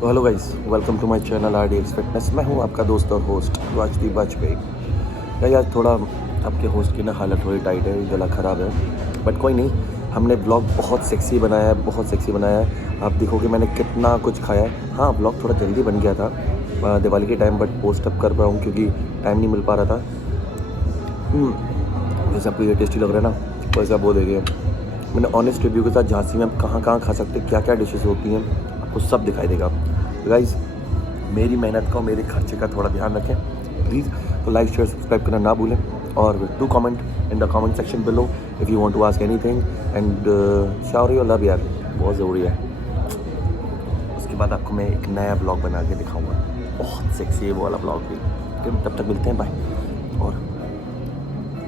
तो hello guys, welcome to my channel RDX fitness. मैं हूं आपका दोस्त और होस्ट राजदीप वाजपेयी। गाइस आज थोड़ा आपके होस्ट की ना हालत थोड़ी टाइट है, गला ख़राब है, बट कोई नहीं। हमने ब्लॉग बहुत सेक्सी बनाया है, बहुत सेक्सी बनाया है। आप देखोगे मैंने कितना कुछ खाया है। हाँ, ब्लॉग थोड़ा जल्दी बन गया था दिवाली के टाइम, बट पोस्ट अप कर पाया हूँ क्योंकि टाइम नहीं मिल पा रहा था। जैसे आपको ये टेस्टी लग रहा है ना, वैसे आप वो देखिए। मैंने ऑनेस्ट रिव्यू के साथ झांसी में हम कहाँ कहाँ खा सकते हैं, क्या क्या डिशेस होती हैं, आपको सब दिखाई देगा। गाइस मेरी मेहनत का और मेरे खर्चे का थोड़ा ध्यान रखें प्लीज़। तो लाइक शेयर सब्सक्राइब करना ना भूलें और do comment in the comment section below if you want to ask anything and shower your love यार, बहुत ज़रूरी है। उसके बाद आपको मैं एक नया ब्लॉग बना के दिखाऊंगा, बहुत सेक्सी है वो वाला ब्लॉग भी। तब तक मिलते हैं, बाय। और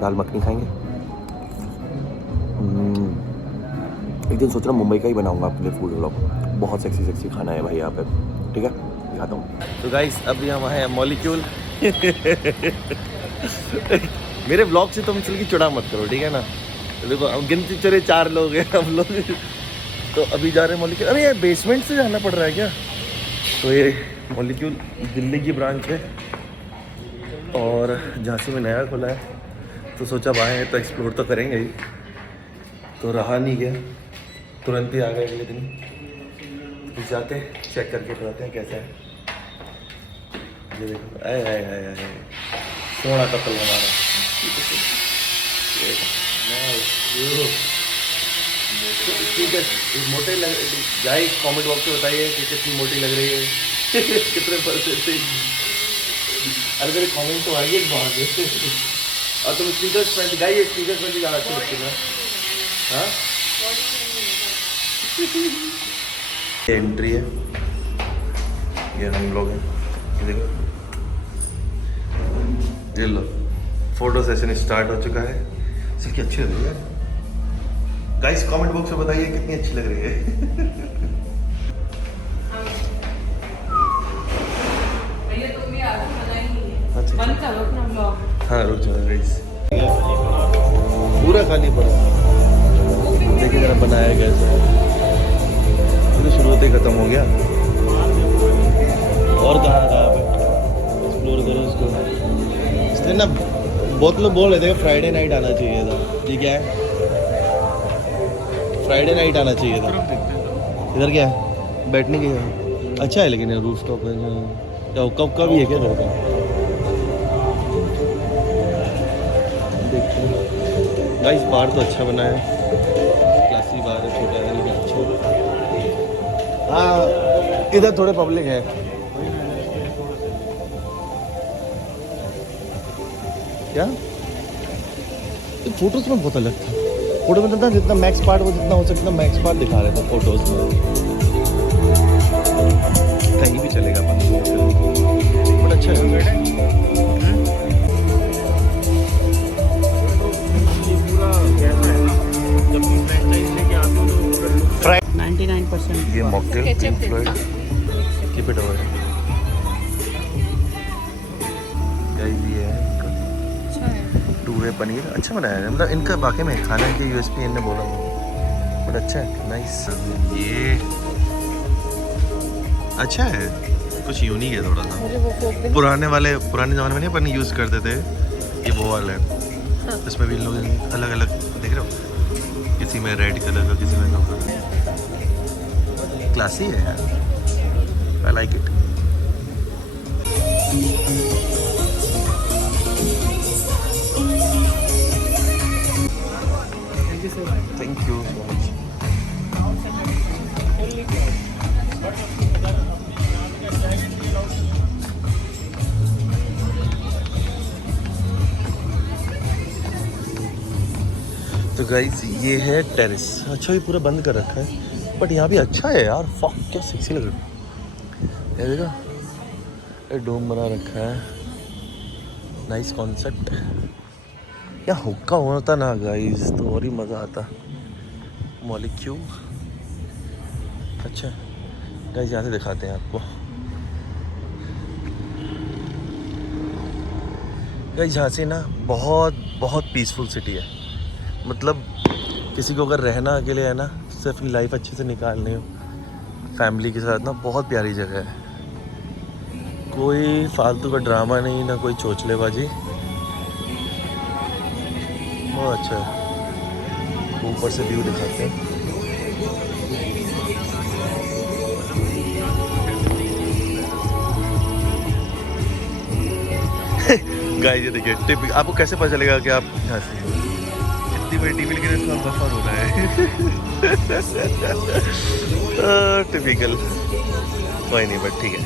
दाल मखनी खाएंगे। एक दिन सोच रहा हूँ मुंबई का ही बनाऊंगा अपने फूड व्लॉग। बहुत सेक्सी सेक्सी खाना है भाई यहाँ पे, ठीक है, दिखाता हूँ। तो गाइस अभी हम हैं मॉलिक्यूल। मेरे ब्लॉग से तुम चल की चुड़ा मत करो, ठीक है ना। देखो हम गिनती चले 4 लोग हैं हम लोग। तो अभी जा रहे हैं मॉलिक्यूल। अरे यार बेसमेंट से जाना पड़ रहा है क्या? तो ये मॉलिक्यूल दिल्ली की ब्रांच है और झांसी में नया खुला है, तो सोचा आए हैं तो एक्सप्लोर तो करेंगे ही। तो रहा नहीं गया, तुरंत ही आ गए अगले दिन। तो जाते हैं चेक करके बताते हैं कैसा है। ये देखो, आए आए आए आए सोना कपल हमारा। मोटे लग गाइस, कमेंट बॉक्स में बताइए कि कितनी मोटी लग रही है। कितने परसेंटेज। अरे मेरे कमेंट तो आइए बहुत। और तुम स्पीकर्स पहन गाइए, स्पीकर्स पहन ज़्यादा अच्छी लगती है। हाँ एंट्री है, ये हम लोग हैं। ये देखो, ये लो फोटो सेशन स्टार्ट हो चुका है। सबकी अच्छी लग रही है गाइस, कमेंट बॉक्स में बताइए कितनी अच्छी लग रही है। हाँ रुक जाओ गाइस, पूरा खाली पड़ा। देखिए जरा बनाया कैसे है, तो शुरू होते ही खत्म हो गया। और कहाँ पे एक्सप्लोर करो उसको। इसलिए ना बहुत लोग बोल रहे थे फ्राइडे नाइट आना चाहिए था। ठीक है, फ्राइडे नाइट आना चाहिए था। इधर क्या है, बैठने की है। अच्छा है लेकिन रूफ टॉप है। कब का भी है क्या इधर का? देखते हैं गाइस, बार तो अच्छा बना है, क्लासी बार है, छोटा है लेकिन अच्छा। हाँ इधर थोड़े पब्लिक है। क्या फोटोज में बहुत अलग था। फोटो में तो जितना मैक्स पार्ट वो जितना हो सकता मैक्स पार्ट दिखा रहे थे फोटोज में। कहीं भी चलेगा बट अच्छा है। फ्राई 99%। ये mocktail pink फ्लोइड keep it away guys. ये है टूरे पनीर, अच्छा बनाया है। मतलब इनका वाकई में खाना के USP इनने बोला बट अच्छा है, नाइस। ये अच्छा है, कुछ यूनिक है थोड़ा सा। पुराने ज़माने में नहीं अपन यूज़ करते थे, ये वो वाला है। इसमें भी लोग अलग अलग देख रहे हो, किसी में रेड कलर का, किसी में नो कलर। क्लासी है यार, I like it. Thank you so much. तो गाइस ये है टेरेस। अच्छा ये पूरा बंद कर रखा है बट यहाँ भी अच्छा है यार। फक क्या सेक्सी लग रहा है। ये देखो, ये डोम बना रखा है, नाइस कॉन्सेप्ट। यहाँ हुक्का होता ना गाइस तो और ही मज़ा आता। मॉलिक्यूल अच्छा गाइस, यहाँ से दिखाते हैं आपको। गाइस यहाँ से ना बहुत बहुत पीसफुल सिटी है। मतलब किसी को अगर रहना अकेले है ना, सिर्फ अपनी लाइफ अच्छे से निकालनी हो, फैमिली के साथ ना बहुत प्यारी जगह है, कोई फालतू का ड्रामा नहीं, ना कोई चोचलेबाजी, बहुत अच्छा है। ऊपर से व्यू दिखाते हैं। गाइस ये देखिए टिप, आपको कैसे पता चलेगा कि आप यहाँ से इतनी बड़ी टीवी लेकिन इसका बफर हो रहा है। टिपिकल, कोई नहीं बट ठीक है।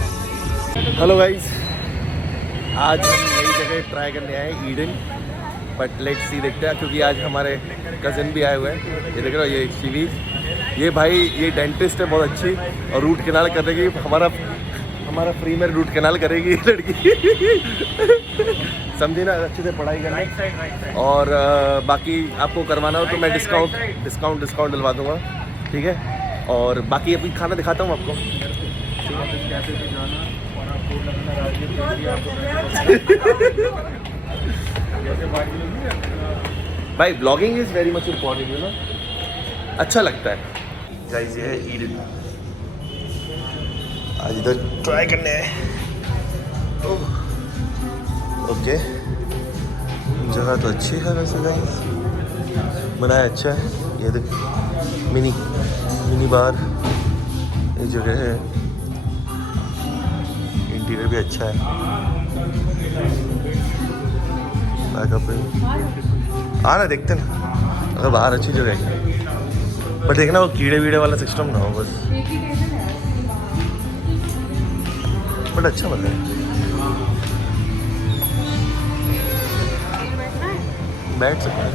हेलो गाइस, आज हम नई जगह ट्राई करने आए ईडन, बट लेट्स सी, देखते हैं क्योंकि आज हमारे कज़न भी आए हुए हैं। ये देख रहे हो, ये शिवीज, ये भाई ये डेंटिस्ट है बहुत अच्छी, और रूट कैनाल करेगी हमारा फ्री में रूट कैनाल करेगी ये लड़की। समझे ना, अच्छे से पढ़ाई करना, और बाकी आपको करवाना हो तो मैं डिस्काउंट दिलवा दूंगा, ठीक है। और बाकी अभी खाना दिखाता हूँ आपको। भाई blogging is very much important, you know, अच्छा लगता है। गाइस ये है ईडन, आज इधर ट्राई करने आए। ओके, जगह तो अच्छी है वैसे गाइस, बनाया अच्छा है। ये देख मिनी बार, ये जगह है, इंटीरियर भी अच्छा है। ना देखते ना, अगर बाहर अच्छी जगह है, बट देखना वो कीड़े वीड़े वाला सिस्टम ना हो बस, बट अच्छा बना है। बैठ सकते हैं,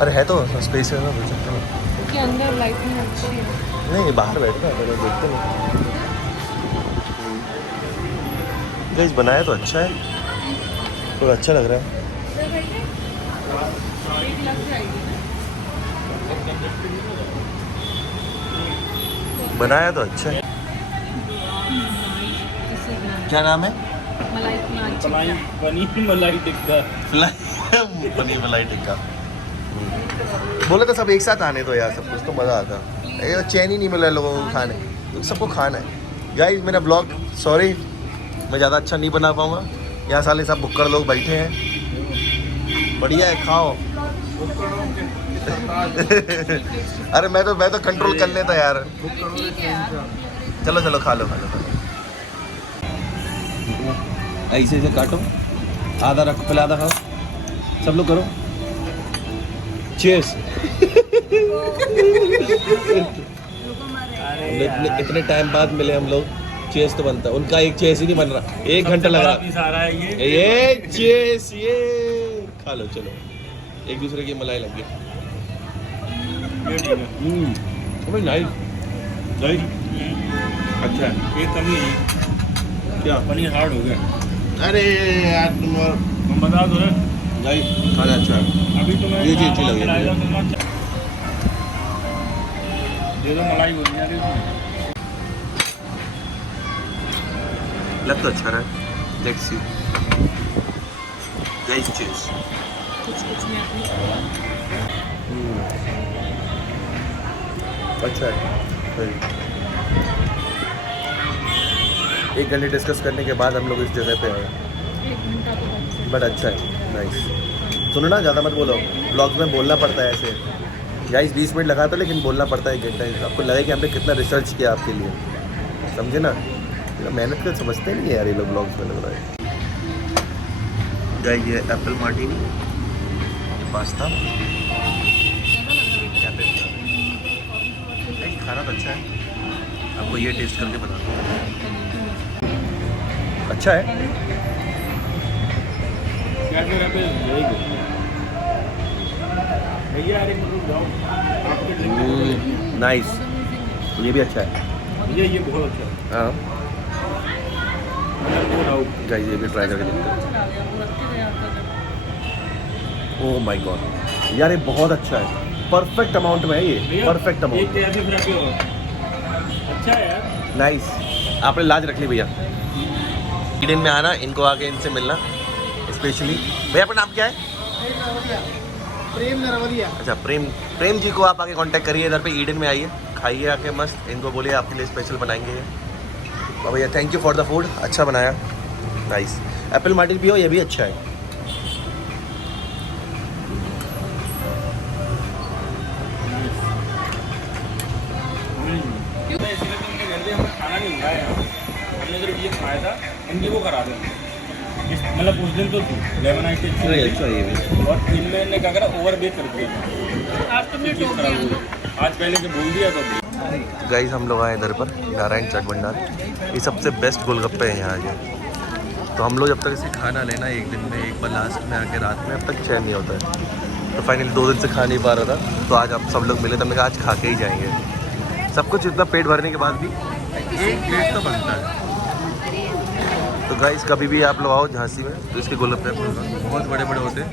अरे है तो स्पेस है ना, बैठ सकते हैं कि अंदर लाइटिंग अच्छी है। नहीं बाहर बैठना है, पहले देखते नहीं। गाइस बनाया तो अच्छा है, तो अच्छा लग रहा है। बनाया तो अच्छा है। क्या नाम है? मलाई टिक्का। पनीर मलाई टिक्का। बोले तो सब एक साथ आने तो यार, सब कुछ तो मज़ा आता। ये चैन ही नहीं मिला लोगों को खाने, तो सबको खाना है। गाइस मेरा ब्लॉग, सॉरी मैं ज़्यादा अच्छा नहीं बना पाऊँगा, यहाँ साले सब बुक्कड़ लोग बैठे हैं। बढ़िया है, खाओ। अरे मैं तो कंट्रोल कर लेता यार। चलो खा लो। ऐसे काटो, आधा रखो, पहले आधा खाओ, सब लोग करो। चीयर्स। इतने टाइम बाद मिले हम लोग, चीयर्स तो बनता है। उनका एक चीयर्स ही नहीं बन रहा, 1 घंटा लगा। ये चीयर्स, ये खा लो, चलो एक दूसरे की मलाई लग गई। अच्छा ये कमी है क्या? पनीर हार्ड हो गया। अरे यार हम बता दो गाइस, खाना अच्छा है। अभी तो मैं ये चीज़ अच्छी लगी है। दे दो मलाई बोलनी है लग तो अच्छा रहा है, लेट्स सी। गाइस चीज कुछ में अपनी अच्छा है। 1 घंटे डिस्कस करने के बाद हम लोग इस जगह पे आए, 1 घंटा तो बच सकता बट अच्छा है, नाइस। सुनो ना, ज़्यादा मत बोलो, ब्लॉग में बोलना पड़ता है ऐसे। गाइस 20 मिनट लगा था, लेकिन बोलना पड़ता है 1 घंटा। आपको लगे कि हमने कितना रिसर्च किया आपके लिए, समझे ना। मेहनत कर समझते नहीं है यार ये लोग ब्लॉग्स में, लग रहा है। गाइस ये एप्पल मार्टिनी, पास्ता, खाना तो अच्छा है। आपको ये टेस्ट करके बता दूँ, अच्छा है। क्या कर रहा है भैया? अरे मतलब जाओ आपके ड्रिंक। नाइस, ये भी अच्छा है ये बहुत अच्छा है। हाँ आओ गाइस, ये भी ट्राई करके देखते हैं। चला गया वो रख के गया था। ओह माय गॉड यार, ये बहुत अच्छा है, परफेक्ट अमाउंट में है ये, भैया, परफेक्ट एक अमाउंट। ऐसे फ्राई हो अच्छा है यार। नाइस, आपने लाज रख ली भैया। ईडन में आना, इनको आके इनसे मिलना स्पेशली। भैया आपका नाम क्या है? प्रेम नरवलिया। अच्छा प्रेम जी को आप आके कांटेक्ट करिए, इधर पे ईडन में आइए, खाइए आके मस्त, इनको बोलिए आपके लिए स्पेशल बनाएंगे ये। और भैया thank you for the food, अच्छा बनाया, नाइस। एप्पल मार्टिन पियो, ये भी अच्छा है। इसलिए तो उनके घर पे हमने खाना नहीं खाया यहाँ, हमने सिर्फ ये खाया था, इनकी वो करा दो मतलब उस दिन तो लेमन आइस अच्छा ये भी। और इनमें इन्होंने क्या करा, ओवर बेक कर दिया, आज तुमने चीज़ खराब हो गई। आज पहले से बोल दिया तो गाइस हम लोग आए इधर पर नारायण चाट भंडार, ये सबसे बेस्ट गोलगप्पे हैं यहाँ के। तो हम लोग जब तक इसे खाना लेना एक दिन में, एक बार लास्ट में आके रात में, अब तक चैन नहीं होता है। तो फाइनली 2 दिन से खा नहीं पा रहा था, तो आज आप सब लोग मिले तो हमने कहा आज खा के ही जाएंगे। सब कुछ इतना पेट भरने के बाद भी एक प्लेट तो बनता है। तो गाइस कभी भी आप लोग आओ झांसी में तो इसके गोलगप्पे बहुत बड़े बड़े होते हैं,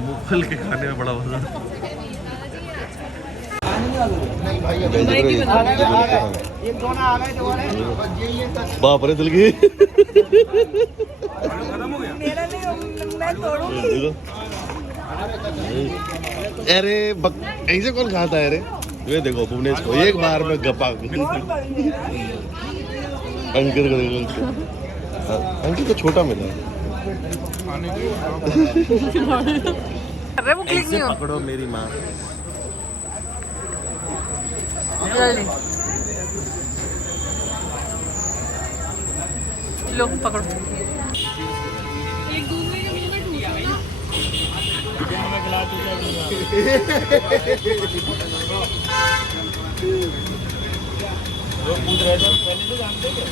मुंगफल के खाने में बड़ा मजा। बाप रे दिल की अरे ऐसे कौन खाता है? अरे ये देखो भुवनेश को एक बार में गपा अंकित को देखो, अंकित को छोटा मिला। ऐसे पकड़ो मेरी माँ। लो पकड़ो। एक दूसरे के मुंह में लोग पूछ रहे थे पहले तो जानते थे।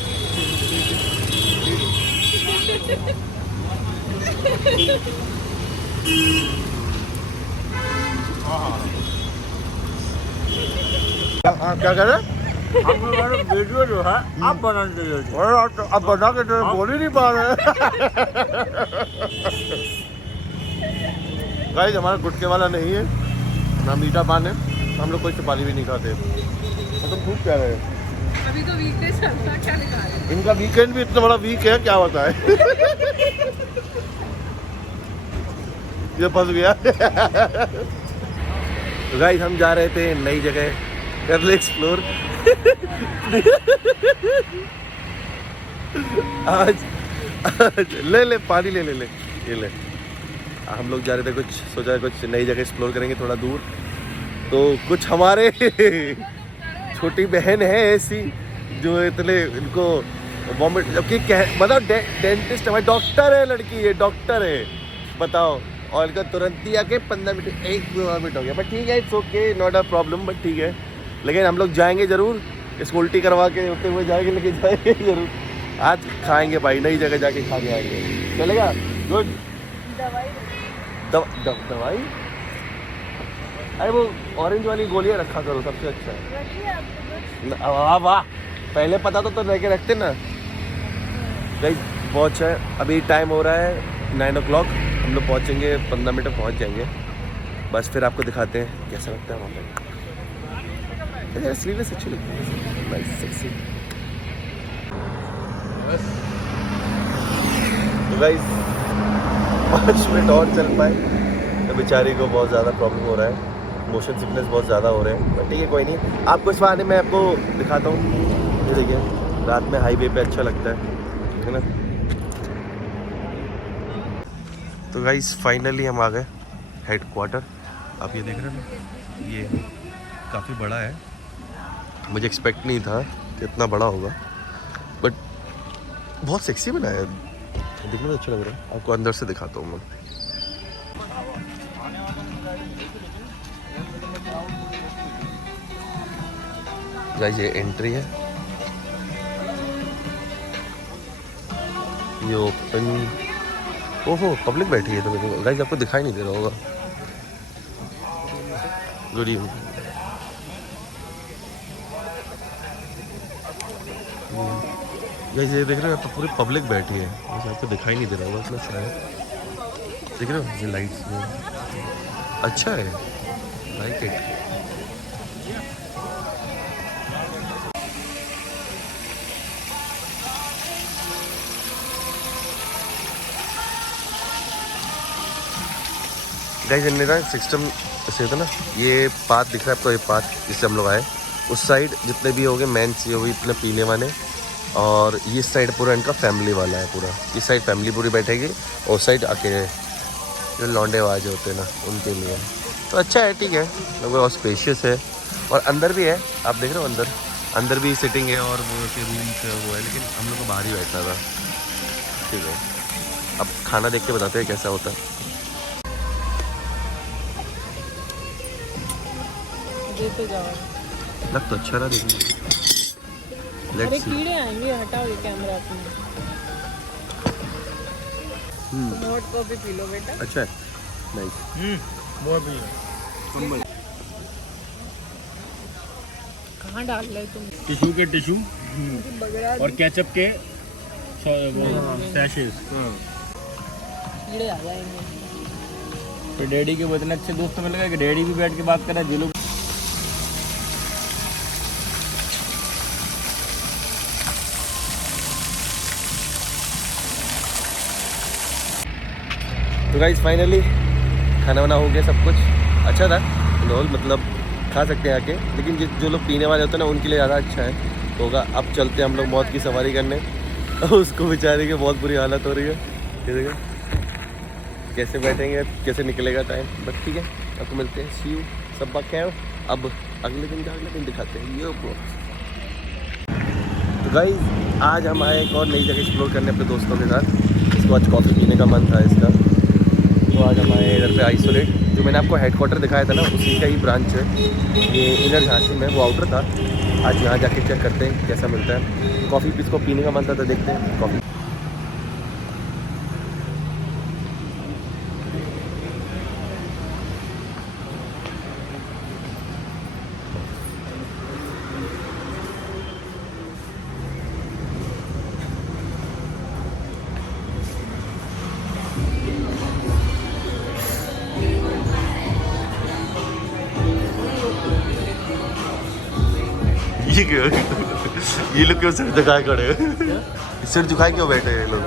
हाँ क्या कह रहे? वीडियो जो है आप बनाते थे और अब बना के तो बोल ही नहीं पा रहे। गाइस हमारा गुटके वाला नहीं है ना मीठा पान है, हम लोग कोई सुपारी भी नहीं खाते। मतलब खूब क्या रहे अभी तो वीकडेज चलता, क्या दिखा रहे हैं? इनका वीकेंड भी इतना बड़ा वीक है, क्या होता है? ये फंस गया। तो गाइस हम जा रहे थे नई जगह कर ले एक्सप्लोर। आज ले पानी ले ये ले। हम लोग जा रहे थे, कुछ सोचा कुछ नई जगह एक्सप्लोर करेंगे थोड़ा दूर। तो कुछ हमारे छोटी बहन है ऐसी जो इतने इनको वॉमिट, जबकि मतलब डेंटिस्ट है, डॉक्टर है लड़की, ये डॉक्टर है बताओ, और इनका तुरंत ही आके 15 मिनट एक वॉमिट हो गया। बट ठीक है, it's okay, not a problem, but ठीक है। लेकिन हम लोग जाएंगे ज़रूर, इसको उल्टी करवा के होते हुए जाएंगे, लेकिन जाएंगे ज़रूर। आज खाएंगे भाई, नई जगह जाके खा के आएंगे, चलेगा? गुड। दवाई? अरे वो ऑरेंज वाली गोलियां रखा करो, सबसे अच्छा है। वाह वाह, पहले पता तो लेके रखते ना। गाइस वॉच है, अभी टाइम हो रहा है 9 o'clock, हम लोग पहुँचेंगे 15 मिनट में पहुँच जाएंगे। बस फिर आपको दिखाते हैं कैसा लगता है वहाँ पे। स्लीवलेस अच्छी लगती है, नाइस सेक्सी। तो गाइस 5 मिनट और चल पाए तो बेचारी को बहुत ज़्यादा प्रॉब्लम हो रहा है, मोशन सिकनेस बहुत ज़्यादा हो रहे हैं। बट ठीक है, कोई नहीं, आपको इस बहाने मैं आपको दिखाता हूँ। ये देखिए रात में हाईवे पे अच्छा लगता है ना। तो गाइस फाइनली हम आ गए हेडक्वार्टर। आप ये देख रहे हैं ना, ये काफ़ी बड़ा है, मुझे एक्सपेक्ट नहीं था कि इतना बड़ा होगा, बट बहुत सेक्सी बनाया है, दिखने में अच्छा लग रहा है। आपको अंदर से दिखाता हूँ मैं। गाइस ये एंट्री है, ये ओपन। ओहो पब्लिक बैठी है, तो गाइस आपको दिखाई नहीं दे रहा होगा। Good evening. गाइस ये देख रहे हो, पूरी पब्लिक बैठी है, वैसे आपको दिखाई नहीं दे रहा होगा इतना शायद। देख रहे हो ये लाइट्स में, अच्छा है, लाइक इट। गाइस इनने ना सिस्टम से था ना, ये पाथ दिख रहा है आपको, ये पाथ जिससे हम लोग आए, उस साइड जितने भी हो गए मेन चाहिए हुई इतने पीने वाले, और ये साइड पूरा इनका फैमिली वाला है पूरा। इस साइड फैमिली पूरी बैठेगी और उस साइड अकेले जो लौंडे वाजे होते हैं ना उनके लिए। तो अच्छा है, ठीक है, और स्पेशियस है। और अंदर भी है, आप देख रहे हो अंदर भी सिटिंग है और वो रूम्स है वो है, लेकिन हम लोग को बाहर ही बैठना था। ठीक है, अब खाना देख के बताते हैं कैसा होता है। तो जाओ। लग तो अच्छा रहा देखने। अरे कीड़े आएंगे, हटाओ ये कैमरा अपना। हॉट कॉफी पी लो बेटा। अच्छा है, नाइस। बहुत भी कहाँ डाल रहे तुम? टिश्यू के टिश्यू बगड़ा और केचप के सैशेस। कीड़े आ जाएंगे। तो डैडी के वो इतने अच्छे दोस्त मिल गए कि डैडी भी बैठ के बात कर रहे हैं जी लोग। तो गाइस फाइनली खाना वाना हो गया, सब कुछ अच्छा था रोल, मतलब खा सकते हैं आके, लेकिन जो लोग पीने वाले होते हैं ना उनके लिए ज़्यादा अच्छा है होगा। अब चलते हैं हम लोग मौत की सवारी करने। उसको बेचारे की बहुत बुरी हालत हो रही है, देखिए कैसे बैठेंगे, कैसे निकलेगा टाइम, बट ठीक है आपको मिलते हैं, सी यू, सब बात खैर। अब अगले दिन दिखाते हैं ये ब्लॉग। तो गाइस आज हम आए एक और नई जगह एक्सप्लोर करने अपने दोस्तों के साथ। इसको आज कॉफ़ी पीने का मन था इसका, तो आज हम आए इधर पे आइसोलेट, जो मैंने आपको हेडक्वार्टर दिखाया था ना उसी का ही ब्रांच है। ये इनर झांसी में, वो आउटर था। आज यहाँ जाके चेक करते हैं कैसा मिलता है। कॉफ़ी इसको पीने का मन था तो देखते हैं कॉफ़ी। ये लोग क्यों सिर झुकाए खड़े हैं? सिर झुकाए क्यों बैठे हैं ये लोग?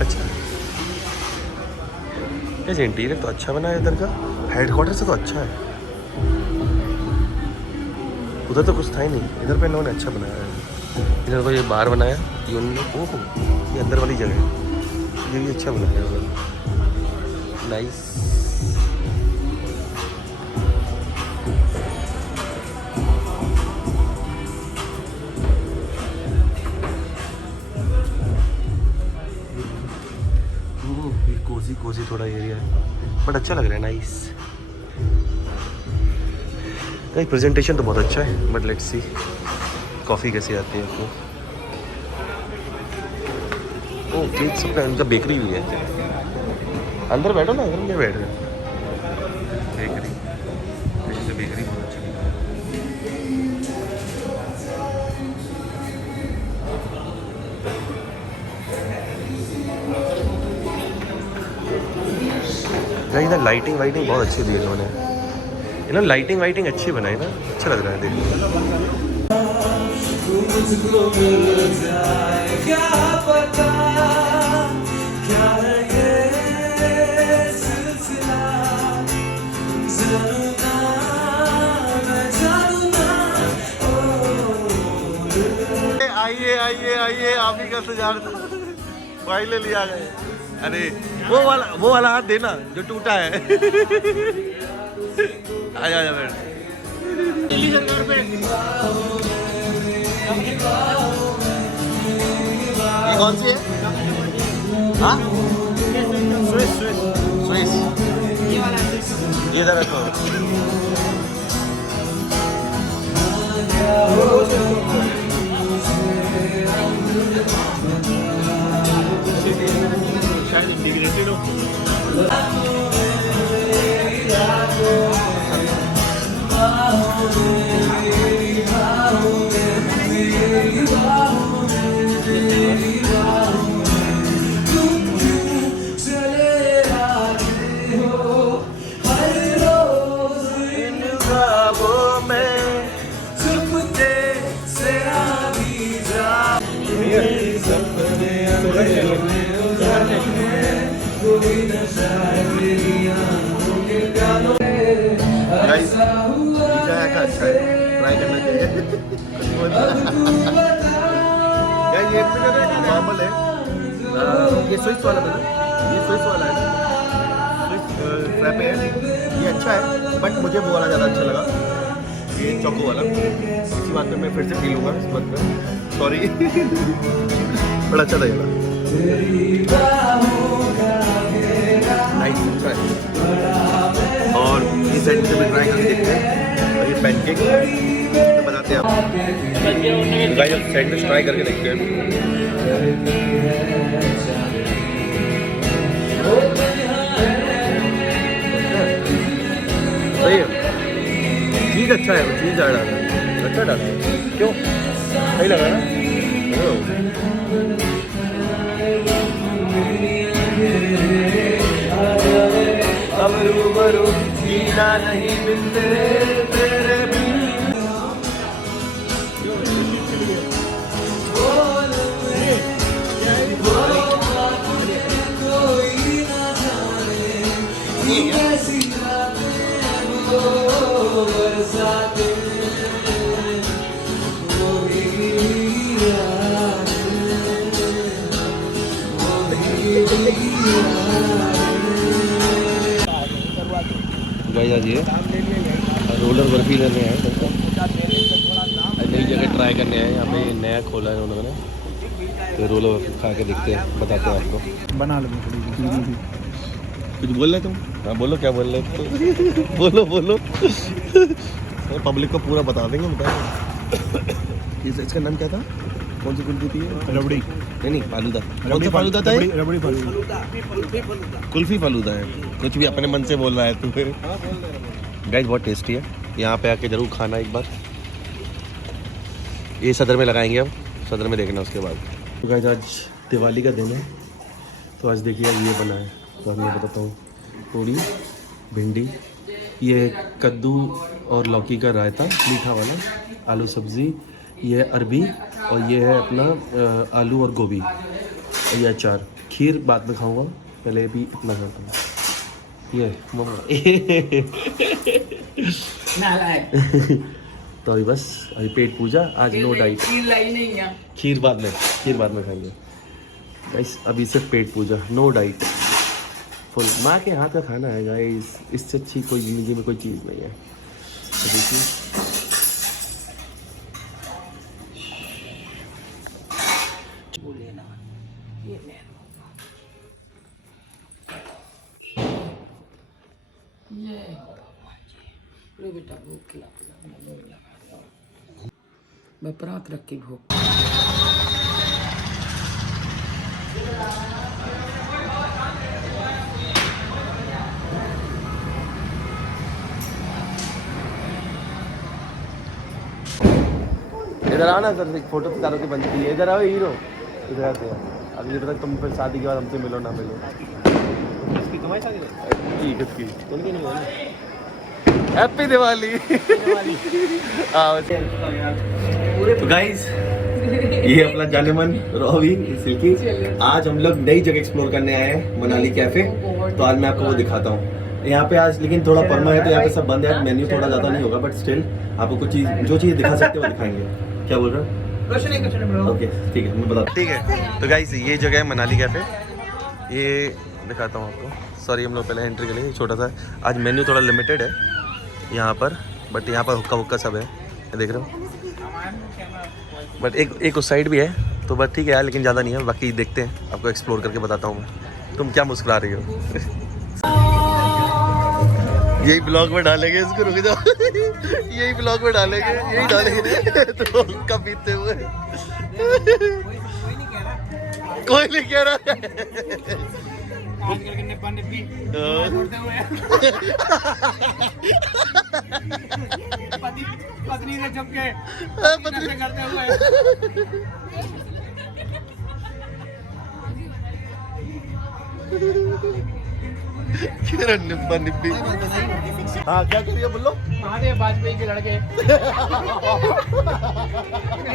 अच्छा, कैसे इंटीरियर तो अच्छा बना है इधर का, हेडक्वार्टर से तो अच्छा है। उधर तो कुछ था ही नहीं, इधर पे इन्होंने अच्छा बनाया है। इधर को ये बार बनाया ये उन्होंने, ओह ये अंदर वाली जगह है, ये भी अच्छा बनाया है, नाइस। कोजी थोड़ा एरिया है बट अच्छा लग रहा है, नाइस। नहीं प्रेजेंटेशन तो बहुत अच्छा है, बट लेट्स सी कॉफ़ी कैसी आती है आपको। ओह केक सबका, इनका बेकरी भी है। अंदर बैठो ना, अंदर क्या बैठ गए, बेकरी, बेकरी बहुत अच्छी है। इधर लाइटिंग वाइटिंग बहुत अच्छी दी है इन्होंने, लाइटिंग वाइटिंग अच्छी बनाई ना, अच्छा लग रहा है देखने में। आइए आइए आइए, आप ही का इंतजार फाइनली लिया गए। अरे वो वाला हाथ देना जो टूटा है। आजा बैठ। ये कौन सी है? हाँ स्विस। ये इधर रखो। कोई नशा है मेरी आँखों के प्यालों ट्राई करना चाहिए। यार ये नॉर्मल है, ये स्विस वाला था, ये स्विस वाला है, स्विस फ्रैपे है, ये अच्छा है बट मुझे वो वाला ज़्यादा अच्छा लगा, ये चोको वाला। इसी बात पे मैं फिर से पी लूँगा इस बात पे, सॉरी। बड़ा अच्छा लगेगा, नाइस, अच्छा है। और इस साइड से भी ट्राई करके देखते हैं, और ये पैनकेक तो बताते हैं आप गाइस, साइड में ट्राई करके देखते हैं। सही है, चीज़ अच्छा है, चीज़ ज़्यादा डाला है, अच्छा डाला है, क्यों सही लगा ना? अब रूबरू जीना नहीं मिलते तेरे आज ये रोलर बर्फी लेने आए, नई जगह ट्राई करने आए, यहाँ पे नया खोला है उन्होंने, तो रोलर बर्फी खा के देखते हैं, बताते हैं आपको। बना लो, कुछ बोल रहे तुम? हाँ बोलो, क्या बोल रहे तो बोलो बोलो। पब्लिक को पूरा बता देंगे, बताएंगे। इसका नाम क्या था, कौन सी कुल्फी थी? रबड़ी नहीं, फालूदा। कौन सा फालूदा था? रबड़ी फालूदा, कुल्फी फालूदा है, कुछ भी अपने मन से बोल रहा है तू। गाइस बहुत टेस्टी है, यहाँ पे आके ज़रूर खाना एक बार। ये सदर में लगाएंगे, अब सदर में देखना उसके बाद। तो गाइस आज दिवाली का दिन है, तो आज देखिए ये बना है, तो अब मैं बताता हूँ। पूरी, भिंडी, ये कद्दू और लौकी का रायता मीठा वाला, आलू सब्ज़ी, ये अरबी, और ये है अपना आलू और गोभी, और ये अचार। खीर बाद में खाऊंगा, पहले भी इतना खाता हूँ। ये तो अभी बस, अभी पेट पूजा, आज नो डाइट। खीर बाद में खाएंगे गाइस, अभी सिर्फ पेट पूजा, नो डाइट, फुल माँ के हाथ का खाना है गाइस, इससे अच्छी कोई ज़िंदगी में कोई चीज़ नहीं है। तो देखिए बेटा भूख खिला, बपरात रखी भूख। इधर आओ ना सर, एक फोटो तारों की बनती है, इधर आओ हीरो, इधर आते हैं। अब ये तक तुम फिर शादी के बाद हमसे मिलो ना मिलो। इसकी तुम्हारी शादी है? ठीक है, उनकी नहीं है। हैप्पी दिवाली। तो गाइस ये अपना जानेमन रॉवी सिल्की, आज हम लोग नई जगह एक्सप्लोर करने आए हैं, मनाली कैफे। तो आज मैं आपको वो दिखाता हूँ यहाँ पे। आज लेकिन थोड़ा परमा है तो यहाँ पे सब बंद है, मेन्यू थोड़ा ज़्यादा नहीं होगा, बट स्टिल आपको कुछ चीज़, जो चीज़ दिखा सकते हो वो दिखाएंगे। क्या बोल रहे हो? ओके ठीक है, मैं बता। ठीक है, तो गाइस ये जगह है मनाली कैफे, ये दिखाता हूँ आपको। सॉरी हम लोग पहले एंट्री के लिए छोटा सा, आज मेन्यू थोड़ा लिमिटेड है यहाँ पर, बट यहाँ पर हुक्का वुक्का सब है, देख रहे हो। बट एक उस साइड भी है, तो बस ठीक है यार, लेकिन ज़्यादा नहीं है। बाकी देखते हैं, आपको एक्सप्लोर करके बताता हूँ मैं। तुम क्या मुस्कुरा रही हो? यही ब्लॉग में डालेंगे इसको, रुक जाओ। यही ब्लॉग में डालेंगे, यही डालेंगे। तो हुक्का पीते हुए कोई नहीं कह रहा है। पत्नी ने जब के करते हुए निब्बा निब्बी। हाँ क्या करिए बोलो? महादेव वाजपेयी के लड़के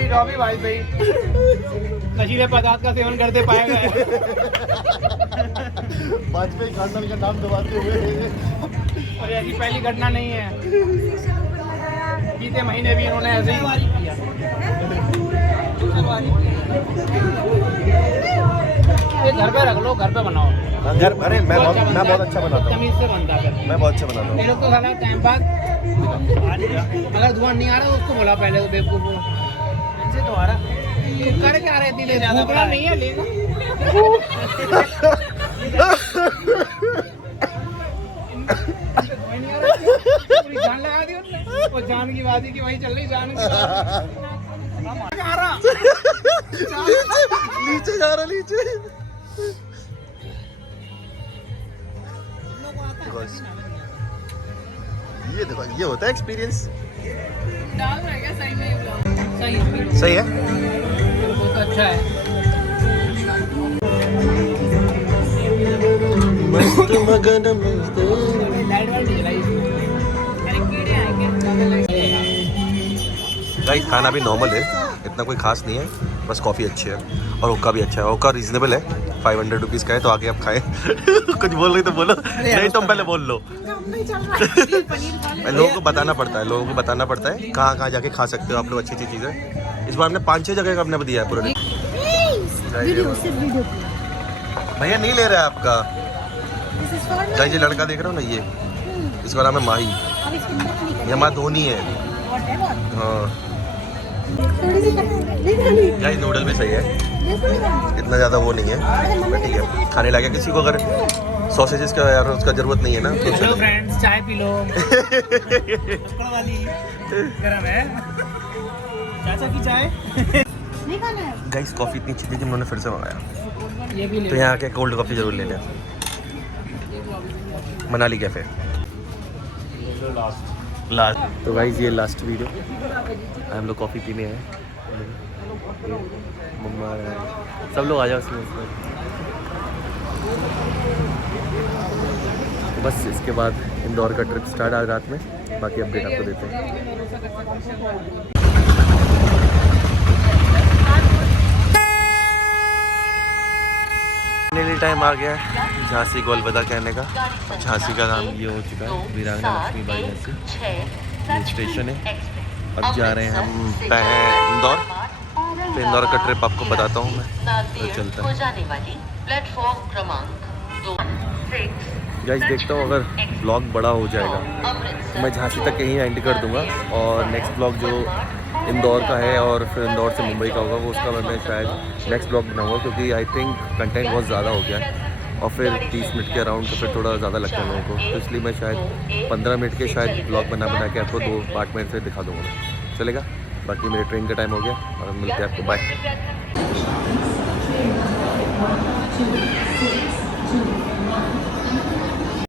रॉबी वाजपेयी नशीले पदार्थ का सेवन करते पाए गए। वाजपेयी खानदान का नाम दबाते हुए, और ऐसी पहली घटना नहीं है। बीते महीने भी इन्होंने ऐसे ही किया। ये घर पे रख लो, घर पे बनाओ। घर अरे मैं बहुत अच्छा बनाता हूँ। तमीज से बनता है। मैं बहुत अच्छा बनाता हूँ। ये लोग तो साला टाइम पास, अगर धुआं नहीं आ रहा तो उसको बोला पहले तो बेवकूफ को। इनसे तो आ रहा तो कर क्या रहती है, भूखना नहीं है लेगा। पूरी जान लगा दी उनने, वो जान की बात ही कि वही चल रही जान की आ रहा नीचे जा रहा नीचे। ये देखो ये होता है एक्सपीरियंस। डाल रहा है क्या सही में ये ब्लॉग? सही है। बहुत अच्छा है। मस्त मगन मस्त। लाइट वाइट जलाई इसमें। अरे कीड़े आएंगे। गाइस खाना भी नॉर्मल है, इतना कोई खास नहीं है, बस कॉफ़ी अच्छी है और ओका भी अच्छा है। ओका रीजनेबल है, 500 रुपीज़ का है, तो आके आप खाएं। कुछ बोल रही तो बोलो, नहीं तुम पहले बोल लो। लोगों को बताना पड़ता है, कहाँ जाके खा सकते हो आप लोग अच्छी अच्छी चीज़ें। इस बार हमने 5-6 जगह का हमने दिया है पूरे। भैया नहीं ले रहा है आपका। गाइस ये लड़का देख रहे हो ना, ये इसका नाम है माही, ये हमारा धोनी है। हाँ गाइस नूडल भी सही है, इतना ज़्यादा वो नहीं है, बट ठीक है खाने लगे। किसी को अगर सॉसेजेस का यार उसका ज़रूरत नहीं है ना तो हेलो फ्रेंड्स, चाय पी लो। वाली गरम है। चाचा की चाय नहीं खाना है। गाइस कॉफ़ी इतनी अच्छी थी कि उन्होंने फिर से मंगाया, ये भी ले तो यहाँ आके कोल्ड कॉफ़ी ज़रूर ले लें। Manali cafe last. तो गाइस ये लास्ट वीडियो, हम लोग कॉफ़ी पीने हैं, मम्मा सब लोग आ जाओ उसमें। तो बस इसके बाद इंदौर का ट्रिप स्टार्ट आज रात में, बाकी अपडेट आपको देते हैं। फाइनली टाइम आ गया है झांसी को अलविदा कहने का। झांसी का नाम ये हो चुका है वीरांगना लक्ष्मीबाई झांसी, ये स्टेशन है। अब जा रहे हैं हम इंदौर, तो इंदौर का ट्रिप आपको बताता हूँ मैं, तो चलता है। गाइस देखता हूँ अगर ब्लॉग बड़ा हो जाएगा तो मैं झांसी तक यहीं एंड कर दूंगा, और नेक्स्ट ब्लॉग जो इंदौर का है और फिर इंदौर से मुंबई का होगा वो उसका मैं शायद नेक्स्ट ब्लॉग बनाऊंगा, क्योंकि आई थिंक कंटेंट बहुत ज़्यादा हो गया है और फिर 30 मिनट के अराउंड तो फिर थोड़ा ज़्यादा लगता है लोगों को, तो इसलिए मैं शायद 15 मिनट के शायद ब्लॉग बना के आपको 2 पार्ट में फिर दिखा दूँगा। चलेगा? बाकी मेरे ट्रेन का टाइम हो गया और मिलते हैं आपको, बाय।